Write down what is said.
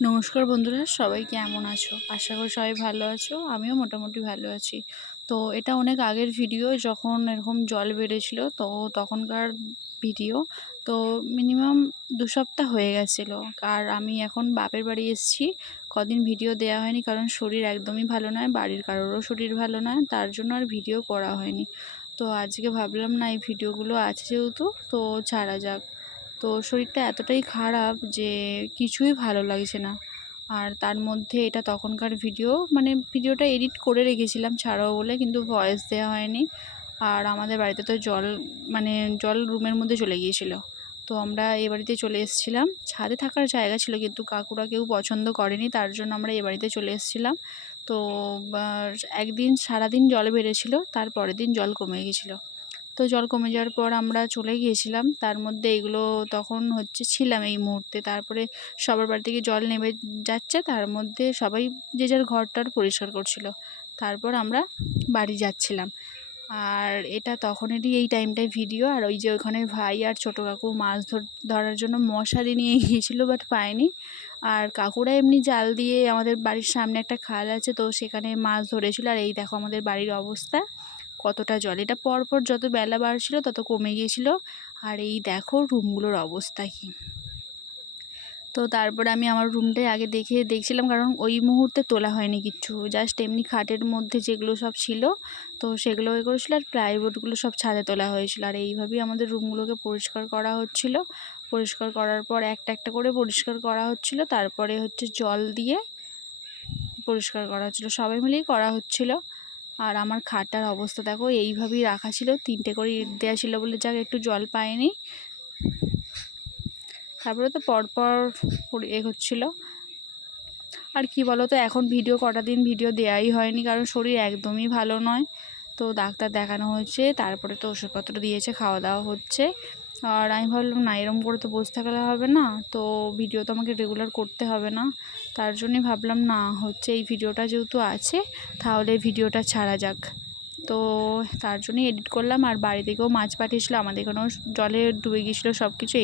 নমস্কার বন্ধুরা, সবাই কেমন আছো? আশা করি সবাই ভালো আছো, আমিও মোটামুটি ভালো আছি। তো এটা অনেক আগের ভিডিও, যখন এরকম জল বেড়েছিল, তো তখনকার ভিডিও, তো মিনিমাম দু সপ্তাহ হয়ে গেছিল। আর আমি এখন বাপের বাড়ি এসেছি, কদিন ভিডিও দেওয়া হয়নি, কারণ শরীর একদমই ভালো নয়, বাড়ির কারোরও শরীর ভালো নয়, তার জন্য আর ভিডিও করা হয়নি। তো আজকে ভাবলাম না, এই ভিডিওগুলো আছে যেহেতু, তো ছাড়া যাক। তো শরীরটা এতটাই খারাপ যে কিছুই ভালো লাগছে না। আর তার মধ্যে এটা তখনকার ভিডিও মানে ভিডিওটা এডিট করে রেখেছিলাম ছাড়াও বলে, কিন্তু ভয়েস দেওয়া হয়নি। আর আমাদের বাড়িতে তো জল মানে জল রুমের মধ্যে চলে গিয়েছিল। তো আমরা এ বাড়িতে চলে এসেছিলাম। ছাদে থাকার জায়গা ছিল, কিন্তু কাকুরা কেউ পছন্দ করেনি, তার জন্য আমরা এ বাড়িতে চলে এসেছিলাম। তো একদিন সারাদিন জল বেড়েছিল, তার পরের দিন জল কমে গেছিল তো জল কমে যাওয়ার পর আমরা চলে গিয়েছিলাম। তার মধ্যে এগুলো তখন হচ্ছে ছিলাম এই মুহূর্তে। তারপরে সবার বাড়ি থেকে জল নেমে যাচ্ছে। তার মধ্যে সবাই যে যার ঘরটার পরিষ্কার করছিল। তারপর আমরা বাড়ি যাচ্ছিলাম। আর এটা তখনেরই এই টাইমটায় ভিডিও আর ওই যে ওখানে ভাই আর ছোটো কাকু মাছ ধরার জন্য মশারি নিয়ে গিয়েছিল বাট পায়নি। আর কাকুরা এমনি জাল দিয়ে আমাদের বাড়ির সামনে একটা খাল আছে, তো সেখানে মাছ ধরেছিল। আর এই দেখো আমাদের বাড়ির অবস্থা। কতটা জল। এটা পরপর যত বেলা বাড়ছিল তত কমে গিয়েছিল। আর এই দেখো রুমগুলোর অবস্থা কী। তো তারপরে আমি আমার রুমটাই আগে দেখে দেখছিলাম কারণ ওই মুহূর্তে তোলা হয়নি কিচ্ছু। জাস্ট এমনি খাটের মধ্যে যেগুলো সব ছিল তো সেগুলো এ করেছিল আর প্লাইবোর্ডগুলো সব ছাদে তোলা হয়েছিল। আর এইভাবেই আমাদের রুমগুলোকে পরিষ্কার করা হচ্ছিল। পরিষ্কার করার পর একটা একটা করে পরিষ্কার করা হচ্ছিল। তারপরে হচ্ছে জল দিয়ে পরিষ্কার করা হচ্ছিল। সবাই মিলেই করা হচ্ছিল। আর আমার খাটার অবস্থা দেখো, এইভাবেই রাখা ছিল, তিনটে করে ইট দেওয়া ছিল বলে যাক একটু জল পায়নি। তারপরে তো পরপর এ হচ্ছিল। আর কি বলো তো এখন ভিডিও কটা দিন ভিডিও দেওয়াই হয়নি, কারণ শরীর একদমই ভালো নয়। তো ডাক্তার দেখানো হয়েছে, তারপরে তো ওষুধপত্র দিয়েছে, খাওয়া দাওয়া হচ্ছে। আর আমি ভাবলাম, না, এরম করে তো বসে থাকলে হবে না, তো ভিডিও তো আমাকে রেগুলার করতে হবে না। তার জন্যই ভাবলাম, না, হচ্ছে এই ভিডিওটা যেহেতু আছে, তাহলে ভিডিওটা ছাড়া যাক। তো তার জন্যই এডিট করলাম, আর বাড়ি থেকেও মাছ পাঠিয়েছিলো, আমাদের এখানেও জলে ডুবে গিয়েছিল সব কিছু